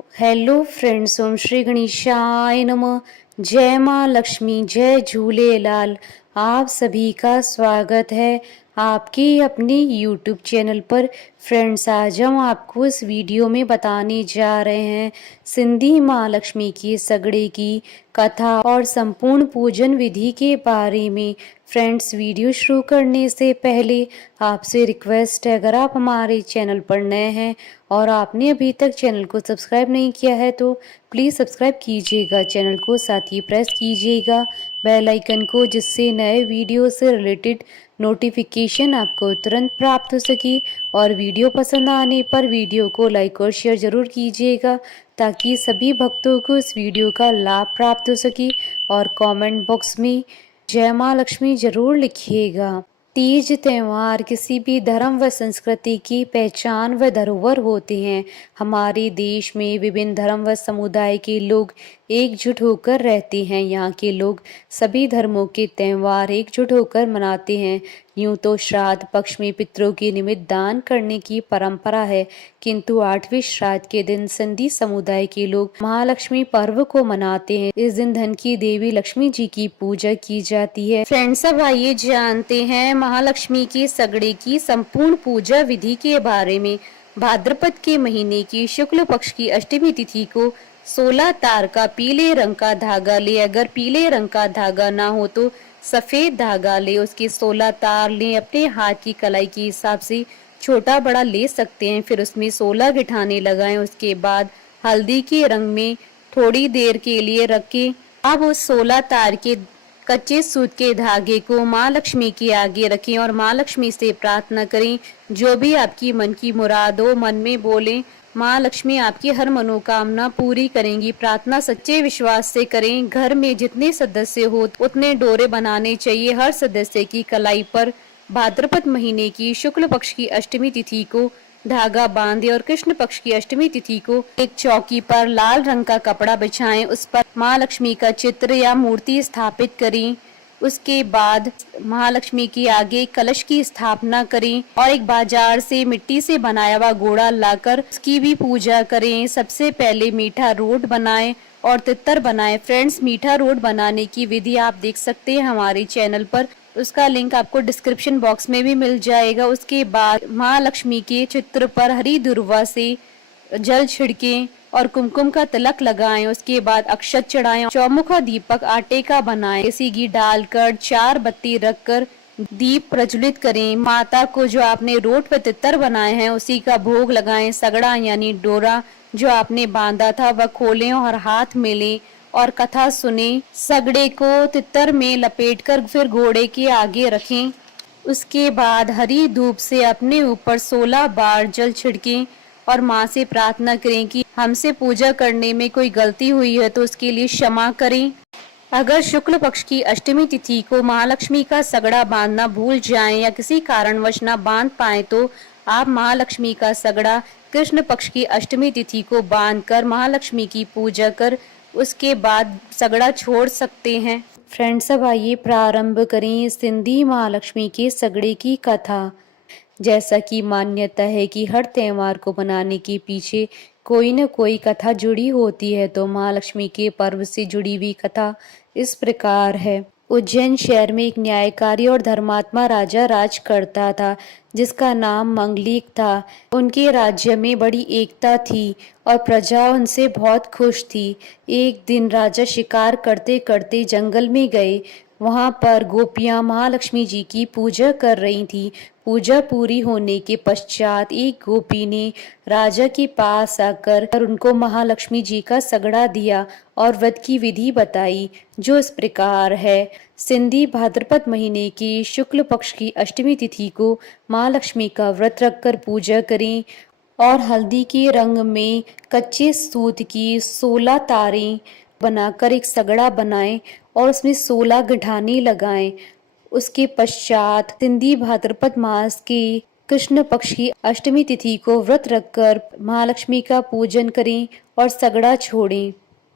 Hello friends, ओम श्री गणेशाय नमः। जय माँ लक्ष्मी, जय झूलेलाल। आप सभी का स्वागत है आपके अपने यूट्यूब चैनल पर। फ्रेंड्स, आज हम आपको इस वीडियो में बताने जा रहे हैं सिंधी माँ लक्ष्मी की सगड़े की कथा और संपूर्ण पूजन विधि के बारे में। फ्रेंड्स, वीडियो शुरू करने से पहले आपसे रिक्वेस्ट है, अगर आप हमारे चैनल पर नए हैं और आपने अभी तक चैनल को सब्सक्राइब नहीं किया है तो प्लीज़ सब्सक्राइब कीजिएगा चैनल को, साथ ही प्रेस कीजिएगा बेल आइकन को, जिससे नए वीडियो से रिलेटेड नोटिफिकेशन आपको तुरंत प्राप्त हो सके। और वीडियो पसंद आने पर वीडियो को लाइक और शेयर ज़रूर कीजिएगा ताकि सभी भक्तों को इस वीडियो का लाभ प्राप्त हो सके। और कमेंट बॉक्स में जय माँ लक्ष्मी जरूर लिखिएगा। तीज त्योहार किसी भी धर्म व संस्कृति की पहचान व धरोहर होते हैं। हमारे देश में विभिन्न धर्म व समुदाय के लोग एकजुट होकर रहते हैं। यहाँ के लोग सभी धर्मों के त्योहार एकजुट होकर मनाते हैं। यूं तो श्राद्ध पक्ष में पितरों के निमित्त दान करने की परंपरा है, किंतु 8वें श्राद्ध के दिन सिंधी समुदाय के लोग महालक्ष्मी पर्व को मनाते हैं। इस दिन धन की देवी लक्ष्मी जी की पूजा की जाती है। फ्रेंड्स, अब आइए जानते हैं महालक्ष्मी के सगड़े की संपूर्ण पूजा विधि के बारे में। भाद्रपद के महीने की शुक्ल पक्ष की अष्टमी तिथि को 16 तार का पीले रंग का धागा ले। अगर पीले रंग का धागा ना हो तो सफेद धागा ले। उसके 16 तार ले। अपने हाथ की कलाई के हिसाब से छोटा बड़ा ले सकते हैं। फिर उसमें 16 गिठाने लगाएं। उसके बाद हल्दी के रंग में थोड़ी देर के लिए रखें। अब उस 16 तार के कच्चे सूत के धागे को माँ लक्ष्मी के आगे रखें और माँ लक्ष्मी से प्रार्थना करें। जो भी आपकी मन की मुराद हो मन में बोलें। माँ लक्ष्मी आपकी हर मनोकामना पूरी करेंगी। प्रार्थना सच्चे विश्वास से करें। घर में जितने सदस्य हो उतने डोरे बनाने चाहिए। हर सदस्य की कलाई पर भाद्रपद महीने की शुक्ल पक्ष की अष्टमी तिथि को धागा बांधे और कृष्ण पक्ष की अष्टमी तिथि को एक चौकी पर लाल रंग का कपड़ा बिछाएं। उस पर माँ लक्ष्मी का चित्र या मूर्ति स्थापित करें। उसके बाद महालक्ष्मी के आगे कलश की स्थापना करें और एक बाजार से मिट्टी से बनाया हुआ घोड़ा लाकर उसकी भी पूजा करें। सबसे पहले मीठा रोट बनाएं और तितर बनाएं। फ्रेंड्स, मीठा रोट बनाने की विधि आप देख सकते हैं हमारे चैनल पर। उसका लिंक आपको डिस्क्रिप्शन बॉक्स में भी मिल जाएगा। उसके बाद माँ लक्ष्मी के चित्र पर हरी दुर्वा से जल छिड़कें और कुमकुम का तिलक लगाएं। उसके बाद अक्षत चढ़ाएं। चौमुखा दीपक आटे का बनाएं। देसी घी डालकर 4 बत्ती रखकर दीप प्रज्वलित करें। माता को जो आपने रोट व तितर बनाए हैं उसी का भोग लगाएं। सगड़ा यानी डोरा जो आपने बांधा था वह खोलें और हाथ में लें और कथा सुने। सगड़े को तितर में लपेटकर फिर घोड़े के आगे रखें। उसके बाद हरी धूप से अपने ऊपर 16 बार जल छिड़कें और माँ से प्रार्थना करें कि हमसे पूजा करने में कोई गलती हुई है तो उसके लिए क्षमा करें। अगर शुक्ल पक्ष की अष्टमी तिथि को महालक्ष्मी का सगड़ा बांधना भूल जाएं या किसी कारणवश न बांध पाए तो आप महालक्ष्मी का सगड़ा कृष्ण पक्ष की अष्टमी तिथि को बांधकर महालक्ष्मी की पूजा कर उसके बाद सगड़ा छोड़ सकते हैं। फ्रेंड्स, अब आइए प्रारंभ करें सिंधी महालक्ष्मी के सगड़े की कथा। जैसा कि मान्यता है कि हर त्योहार को मनाने के पीछे कोई न कोई कथा जुड़ी होती है, तो महालक्ष्मी के पर्व से जुड़ी हुई कथा इस प्रकार है। उज्जैन शहर में एक न्यायकारी और धर्मात्मा राजा राज करता था, जिसका नाम मंगलीक था। उनके राज्य में बड़ी एकता थी और प्रजा उनसे बहुत खुश थी। एक दिन राजा शिकार करते करते जंगल में गए। वहां पर गोपियां महालक्ष्मी जी की पूजा कर रही थीं। पूजा पूरी होने के पश्चात एक गोपी ने राजा के पास आकर उनको महालक्ष्मी जी का सगड़ा दिया और व्रत की विधि बताई, जो इस प्रकार है। सिंधी भाद्रपद महीने की शुक्ल पक्ष की अष्टमी तिथि को महालक्ष्मी का व्रत रखकर पूजा करें और हल्दी के रंग में कच्चे सूत की 16 तारें बनाकर एक सगड़ा बनाएं और उसमें 16 गठाने लगाएं। उसके पश्चात सिंधी भाद्रपद मास के कृष्ण पक्ष की अष्टमी तिथि को व्रत रखकर महालक्ष्मी का पूजन करें और सगड़ा छोड़ें।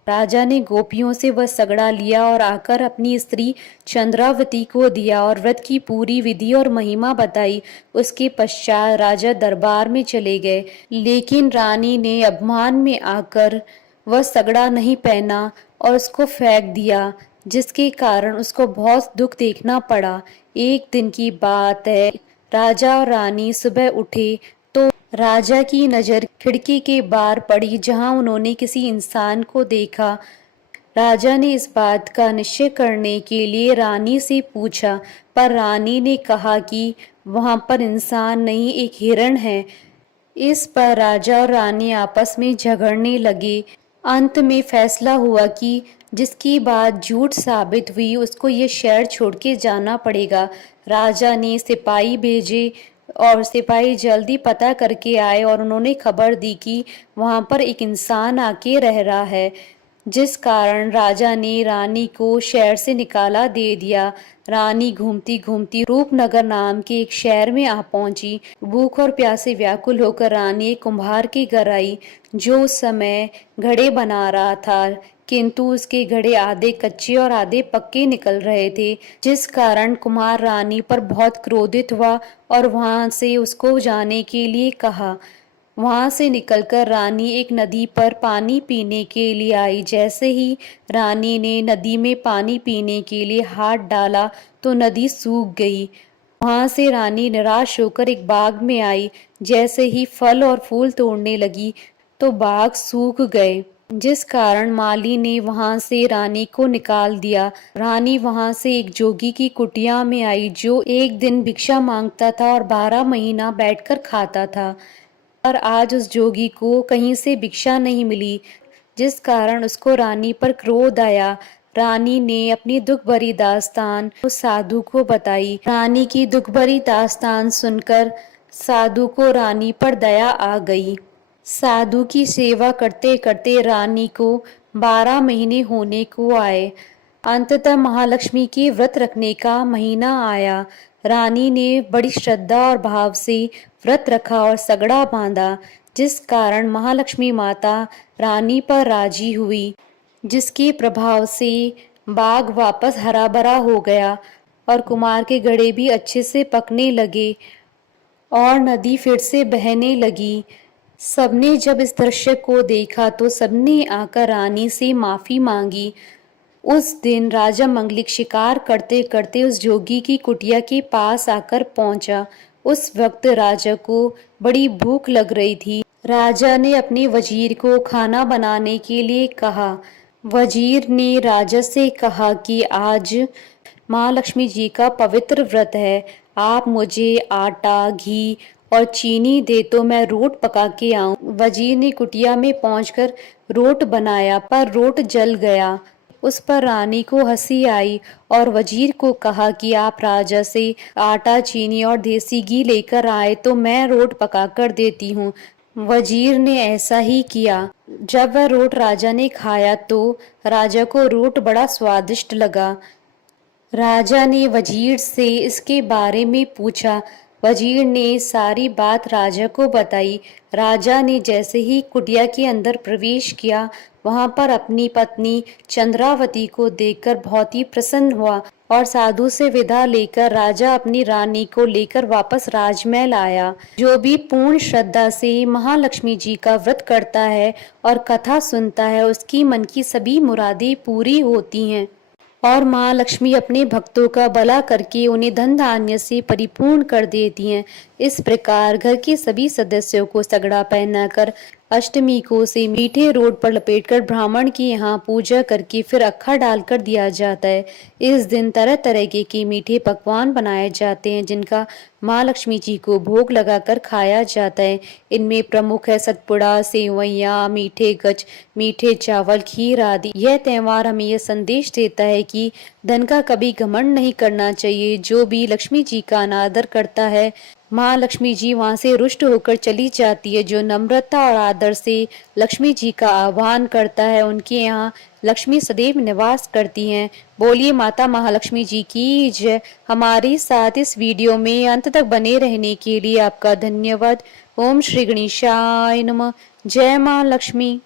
राजा ने गोपियों से वह सगड़ा लिया और आकर अपनी स्त्री चंद्रावती को दिया और व्रत की पूरी विधि और महिमा बताई। उसके पश्चात राजा दरबार में चले गए, लेकिन रानी ने अपमान में आकर वह सगड़ा नहीं पहना और उसको फेंक दिया, जिसके कारण उसको बहुत दुख देखना पड़ा। एक दिन की बात है, राजा और रानी सुबह उठे तो राजा की नजर खिड़की के बाहर पड़ी, जहां उन्होंने किसी इंसान को देखा। राजा ने इस बात का निश्चय करने के लिए रानी से पूछा, पर रानी ने कहा कि वहां पर इंसान नहीं, एक हिरण है। इस पर राजा और रानी आपस में झगड़ने लगे। अंत में फैसला हुआ कि जिसकी बात झूठ साबित हुई उसको ये शहर छोड़ के जाना पड़ेगा। राजा ने सिपाही भेजे और सिपाही जल्दी पता करके आए और उन्होंने खबर दी कि वहां पर एक इंसान आके रह रहा है, जिस कारण राजा ने रानी को शहर से निकाला दे दिया। रानी घूमती घूमती रूपनगर नाम के एक शहर में आ पहुंची। भूख और प्यास से व्याकुल होकर रानी एक कुम्हार के घर आई, जो उस समय घड़े बना रहा था, किंतु उसके घड़े आधे कच्चे और आधे पक्के निकल रहे थे, जिस कारण कुम्हार रानी पर बहुत क्रोधित हुआ और वहां से उसको जाने के लिए कहा। वहां से निकलकर रानी एक नदी पर पानी पीने के लिए आई। जैसे ही रानी ने नदी में पानी पीने के लिए हाथ डाला तो नदी सूख गई। वहां से रानी निराश होकर एक बाग में आई। जैसे ही फल और फूल तोड़ने लगी तो बाग सूख गए, जिस कारण माली ने वहां से रानी को निकाल दिया। रानी वहां से एक जोगी की कुटिया में आई, जो एक दिन भिक्षा मांगता था और 12 महीना बैठकर खाता था। पर आज उस जोगी को कहीं से भिक्षा नहीं मिली, जिस कारण उसको रानी पर क्रोध आया। रानी ने अपनी दुख भरी दास्तान उस साधु को बताई। रानी की दुख भरी दास्तान सुनकर साधु को रानी पर दया आ गई। साधु की सेवा करते करते रानी को 12 महीने होने को आए। अंततः महालक्ष्मी के व्रत रखने का महीना आया। रानी ने बड़ी श्रद्धा और भाव से व्रत रखा और सगड़ा बांधा, जिस कारण महालक्ष्मी माता रानी पर राजी हुई, जिसके प्रभाव से बाग वापस हरा भरा हो गया और कुमार के घड़े भी अच्छे से पकने लगे और नदी फिर से बहने लगी। सबने जब इस दृश्य को देखा तो सबने आकर रानी से माफी मांगी। उस दिन राजा मंगलिक शिकार करते करते उस जोगी की कुटिया के पास आकर पहुंचा। उस वक्त राजा को बड़ी भूख लग रही थी। राजा ने अपने वजीर को खाना बनाने के लिए कहा। वजीर ने राजा से कहा कि आज माँ लक्ष्मी जी का पवित्र व्रत है, आप मुझे आटा, घी और चीनी दे तो मैं रोट पका के आऊं। वजीर ने कुटिया में पहुंचकर रोट बनाया, पर रोट जल गया। उस पर रानी को हंसी आई और वजीर को कहा कि आप राजा से आटा, चीनी और देसी घी लेकर आए तो मैं रोट पकाकर देती हूँ। वजीर ने ऐसा ही किया। जब वह रोट राजा ने खाया तो राजा को रोट बड़ा स्वादिष्ट लगा। राजा ने वजीर से इसके बारे में पूछा। वजीर ने सारी बात राजा को बताई। राजा ने जैसे ही कुटिया के अंदर प्रवेश किया, वहां पर अपनी पत्नी चंद्रावती को देखकर बहुत ही प्रसन्न हुआ और साधु से विदा लेकर राजा अपनी रानी को लेकर वापस राजमहल आया। जो भी पूर्ण श्रद्धा से महालक्ष्मी जी का व्रत करता है और कथा सुनता है, उसकी मन की सभी मुरादें पूरी होती हैं और माँ लक्ष्मी अपने भक्तों का भला करके उन्हें धन धान्य से परिपूर्ण कर देती हैं। इस प्रकार घर के सभी सदस्यों को सगड़ा पहनाकर अष्टमी को उसे मीठे रोट पर लपेटकर ब्राह्मण के यहाँ पूजा करके फिर अखा डालकर दिया जाता है। इस दिन तरह तरह के मीठे पकवान बनाए जाते हैं, जिनका माँ लक्ष्मी जी को भोग लगाकर खाया जाता है। इनमें प्रमुख है सतपुड़ा, सेवैयाँ, मीठे गच, मीठे चावल, खीर आदि। यह त्योहार हमें यह संदेश देता है कि धन का कभी घमंड नहीं करना चाहिए। जो भी लक्ष्मी जी का अनादर करता है, माँ लक्ष्मी जी वहां से रुष्ट होकर चली जाती है। जो नम्रता और आदर से लक्ष्मी जी का आह्वान करता है, उनके यहाँ लक्ष्मी सदैव निवास करती हैं। बोलिए माता महालक्ष्मी जी की जय। हमारे साथ इस वीडियो में अंत तक बने रहने के लिए आपका धन्यवाद। ओम श्री गणेशाय नमः। जय माँ लक्ष्मी।